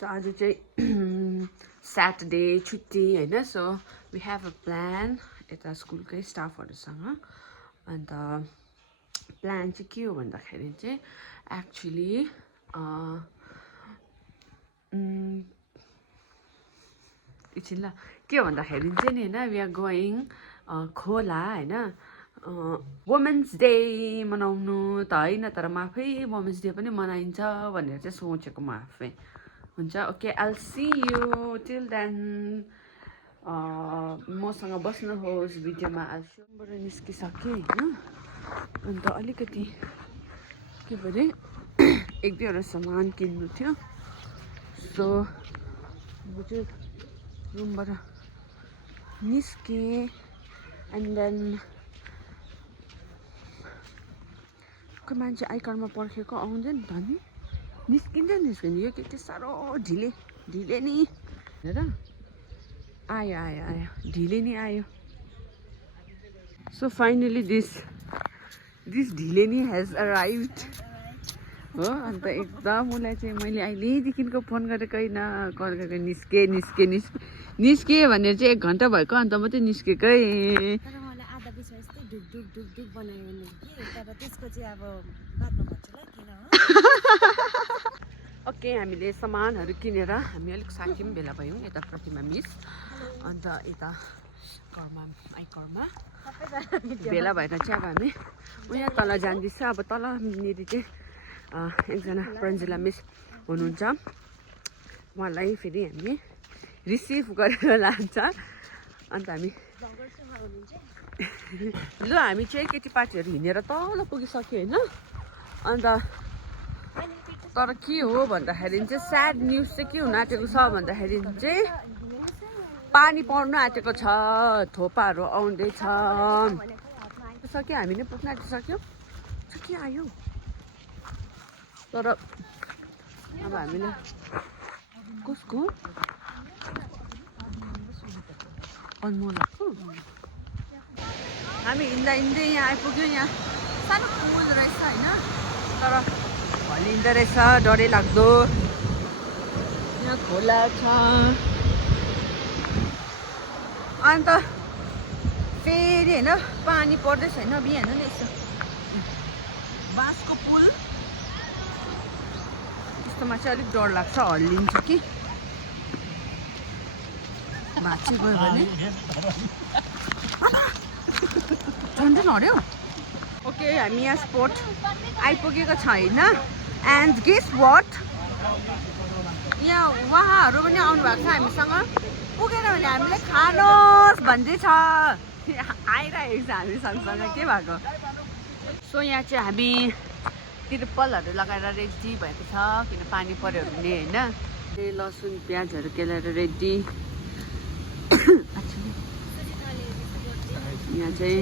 So आज चाहिँ Saturday छुट्टी हैन so we have a plan यता स्कुलकै स्टाफहरुसँग अन्त प्लान चाहिँ के हो भन्दाखेरि चाहिँ एक्चुअली एकछिन ल के हो भन्दाखेरि चाहिँ नि हैन we are going खोला हैन वुमेन्स डे मनाउनु त हैन तर म आफै वुमेन्स डे पनि मनाइन्छ भनेर चाहिँ सोचेको म आफै हुन्छ okay I'll see you till then मसँग बस्नुहोस् भिडियोमा आलसुबाट निस्किसकेँ हैन अन्त अलिकति के भरे एक दुईवटा सामान किन्नु थियो सो म चाहिँ रुमबाट निस्केँ एन्ड देन कोही मान्छे आई कार्डमा पर्खेको आउँदैन त नि निस्किँदैन यो के साह्रो ढिले नि हेर आयो ढिले नि आयो सो फाइनली दिस ढिले नि हेज अराइभड हो अन्त एकदम उसलाई चाहिँ मैले अहिलेदेखिको फोन गरेको होइन कल गरेको निस्के भनेर चाहिँ 1 घन्टा भएको अन्त मात्रै निस्केकै ओके हामीले सामानहरू किनेर हामी अलिक साथी पनि भेला भयौँ यता प्रतिमा मिस अन्त यता आइकरमा भेला भएर चाहिँ अब हामी उहाँ तल जाँदैछ अब तलनिर चाहिँ एकजना प्रन्जिला मिस हुनुहुन्छ उहाँलाई फेरि हामी रिसिभ गरेर लान्छ अन्त हामी ल हामी चाहिँ केटी पार्टीहरू हिँडेर तल पुगिसक्यो होइन अन्त तर के हो भन्दाखेरि चाहिँ स्याड न्युज चाहिँ के हुन आँटेको छ भन्दाखेरि चाहिँ पानी पर्नु आँटेको छ थोपाहरू आउँदैछ सक्यो हामी नै पुग्न आँटिसक्यो के आयो तर अब हामीले कसको अनमोलको हामी हिँड्दै यहाँ आइपुग्यो यहाँ सानो पुल रहेछ होइन तर भलिँदो रहेछ डरै लाग्दो यहाँ खोला छ अन्त फेरि होइन पानी पर्दैछ होइन अब यहाँ हेर्नु नि यसो बाँसको पुल त्यस्तोमा चाहिँ अलिक डर लाग्छ हल्लिन्छ कि भाँची गयो भने झन्डै नहर्यो ओके हामी यहाँ स्पोट आइपुगेको छ होइन एन्ड गेस वाट यहाँ उहाँहरू पनि आउनु भएको छ हामीसँग पुगेन भने हामीलाई खानुहोस् भन्दैछ आइरहेको छ हामी सँगसँगै के भएको सो यहाँ चाहिँ हामी तिरपलहरू लगाएर रेडी भएको छ किन पानी पर्यो भने होइन लसुन प्याजहरू केलाएर रेडी यहाँ चाहिँ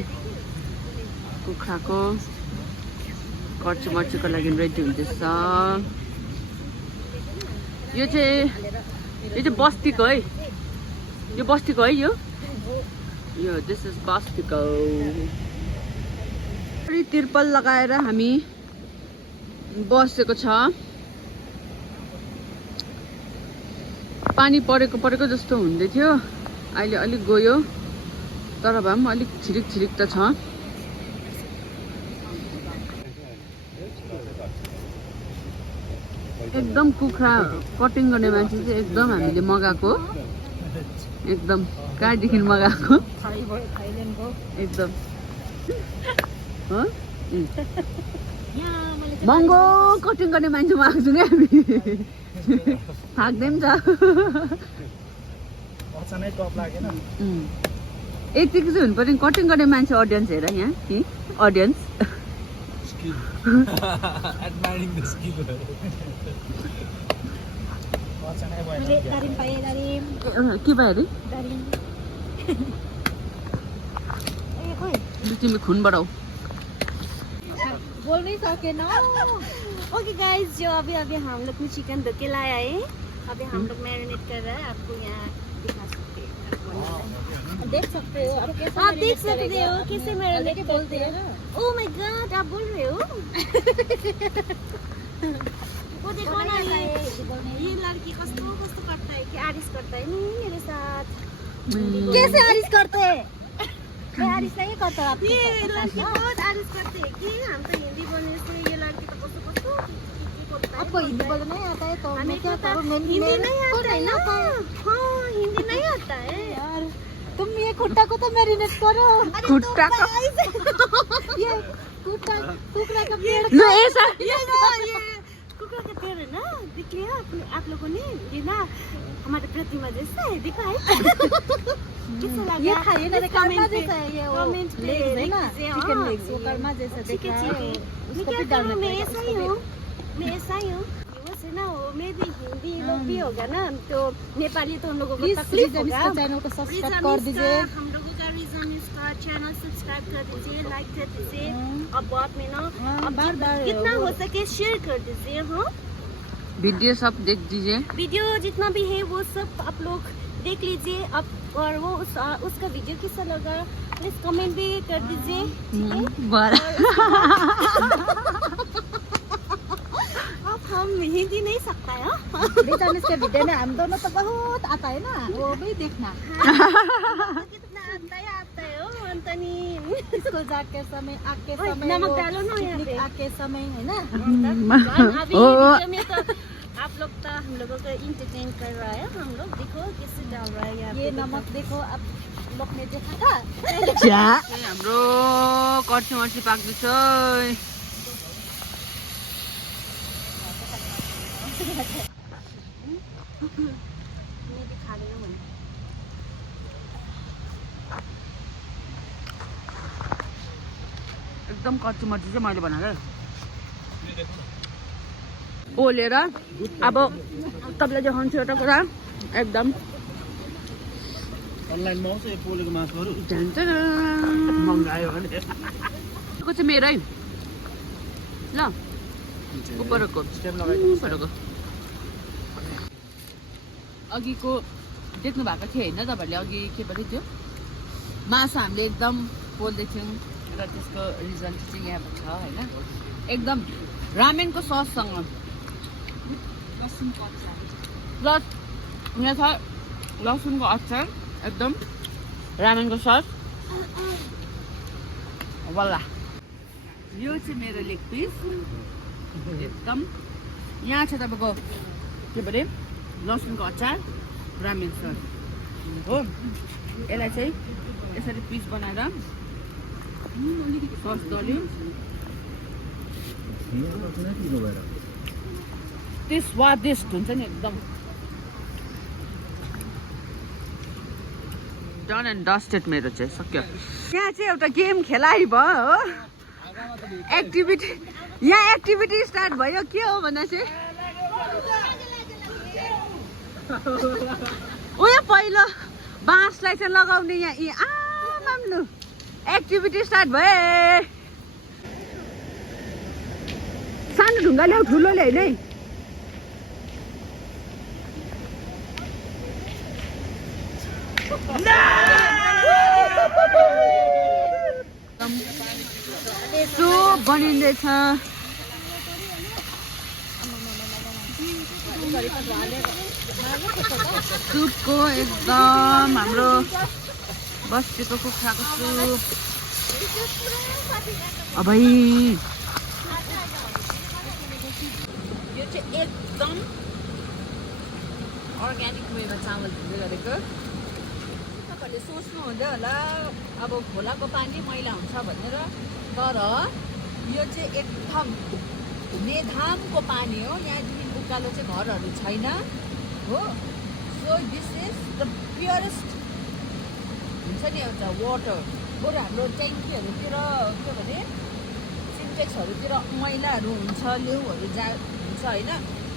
कुखुराको कर्चु मर्चुको लागि रेडी हुँदैछ यो चाहिँ बस्तीको है यो बस्तीको है यो दिस इज बस्तीको तिरपल लगाएर हामी बसेको छ पानी परेको जस्तो हुँदै थियो अहिले अलिक गयो तर भए पनि अलिक छिरिक त छ एकदम कुखुरा कटिङ गर्ने मान्छे चाहिँ एकदम हामीले मगाएको एकदम कहाँदेखि मगाएको एकदम हो महँगो कटिङ गर्ने मान्छे मगाएको छु क्या हामी फाक्दै पनि छ यतिको चाहिँ हुनु पर्यो कटिङ गर्ने मान्छे अडियन्स हेर यहाँ कि अडियन्स के भयो अरे तिमी खुन बढाऊ बोल्नै सकेन ओके गाइस जो अभी हम लोग ने चिकन धो के लाया है अभी हम लोग मैरिनेट कर रहे हैं आपको यहाँ दिखा सकते हैं देख सकते हो आप देख सकते हो कैसे मैरिनेट बोलते हैं ओह माय गॉड आप बोल रहे हो वो देखो ना ये लड़की कस्तो आरिस करता है नहीं मेरे साथ कैसे आरिस करते हैं आरिस नहीं करता आप ये लड़की बहुत आरिस करते हैं कि हम तो हिंदी बोलने से ये लड़की तो कसो कसो आपको हिंदी बोलना नहीं आता है तो हमें मैं क्या पता करूं हिंदी नहीं आता है ना हाँ हिंदी नहीं आता है यार तुम ये खुट्टा को तो मैरिनेट करो खुट्टा को ये खुट्टा कुकरा का पेड़ लो ऐसा ये कुकर का पेड़ है ना देख लिया आप लोगों ने ये ना हमारे प्रतिमा जैसा है देखा है कैसा लगा ये खाइए ना Please कर्मा comment पे- जैसा है ये वो comment पे legs है ना लिख दीजिए, चिकन हाँ, लेग्स वो ये- कर्मा जैसा ठीक देखा है है ठीक है मैं उसको क्या भी डालना करूँ मैं पड़ेगा, ऐसा उसको ही भी। हूँ मैं ऐसा ही हूँ वो से ना वो मेरी हिंदी लोग भी होगा ना तो नेपाली तो उन लोगों को प्लीज तकलीफ रीजन होगा इसका चैनल को सब्सक्राइब रीजन कर इसका दीजिए हम लोगों का रीजन इसका चैनल सब्सक्राइब कर दीजिए लाइक कर दीजिए हाँ। अब बाद में ना हाँ, अब बार-बार कितना वो- हो सके शेयर कर दीजिए हाँ वीडियो सब देख दीजिए वीडियो जितना भी है वो सब आप लोग देख लीजिए अब और वो उसका वीडियो कैसा लगा प्लीज कमेंट भी कर दीजिए ठीक है बड़ा अब हम हिंदी नहीं सकता है रीजन इसके वीडियो में हम दोनों तो बहुत आता है ना वो भी देखना कितना आता है ओ अंतनी स्कूल जाके समय आके ओए, समय नमक वो डालो ना यहाँ पिकनिक पे। आके समय है ना अभी ओ। वीडियो में तो आप लोग तो हम लोगों को इंटरटेन कर रहा है हम लोग देखो कैसे डाल रहा है यहाँ ये पे नमक देखो आप लोग ने देखा था हाम्रो कर्ची मर्ची पाक्दैछ मैले खाँदैन भने एकदम कच्ची मर्ची चाहिँ मैले बनाएको ओलेर अब तपाईँलाई देखाउँछु एउटा कुरा एकदम अनलाइनमा आउँछ यो पोलेको मासुहरू जान्छ मगायो भने को चाहिँ मेरो है ल उपरको स्टेप लगाइदिनु उपरको अघिको देख्नु भएको थियो होइन तपाईँहरूले अघि के पऱ्यो त्यो मासु हामीले एकदम पोल्दै थियौँ र त्यसको रिजल्ट चाहिँ यहाँ छ होइन एकदम रामेनको सससँग प्लस यहाँ छ लसुनको अचार एकदम रामेनको सस वल्ला यो चाहिँ मेरो लेग पिस एकदम यहाँ छ तपाईँको के परे लसुनको अचार रामेन सस हो यसलाई चाहिँ यसरी पिस बनाएर सस दल्यो त्यो स्वादिष्ट हुन्छ नि एकदम डन एन्ड डस्टेड मेरो चाहिँ सक्यो यहाँ चाहिँ एउटा गेम खेलाइ भयो हो एक्टिभिटी यहाँ एक्टिभिटी स्टार्ट भयो के हो भन्दा चाहिँ उयो पहिलो बाँसलाई चाहिँ लगाउने यहाँ यी आमाम्नु एक्टिभिटी स्टार्ट भए सानो ढुङ्गा ल्याऊ ठुलो ल्याइ नै यसो बनिँदैछ सुपको एकदम हाम्रो बस्तीको कुखुराको सुप अबै यो चाहिँ एकदम अर्ग्यानिक वेमा चामल धुँदै गरेको तपाईँहरूले सोच्नु हुँदै होला अब खोलाको पानी मैला हुन्छ भनेर तर यो चाहिँ एकदम मेधामको पानी हो यहाँदेखि उकालो चाहिँ घरहरू छैन हो so this is the purest हुन्छ नि एउटा वाटर बरु हाम्रो ट्याङ्कीहरूतिर के भने सिन्टेक्सहरूतिर मैलाहरू हुन्छ लेउहरू हुन्छ होइन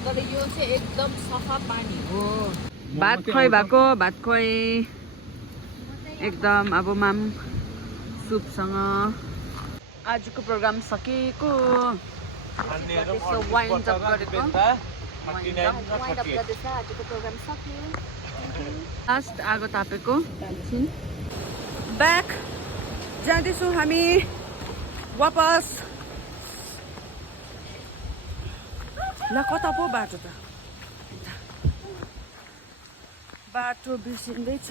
तर यो चाहिँ एकदम सफा पानी हो भात खुवाइ भएको भात खुवाइ एकदम अब माम सुपसँग आजको प्रोग्राम सकिएको यसो वाइन्ड अप गरेको लास्ट आगो तापेको ब्याक जाँदैछौँ हामी वापस ल कता पो बाटो त बाटो बिर्सिँदैछ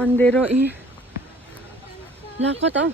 अँधेरो ला कता हौ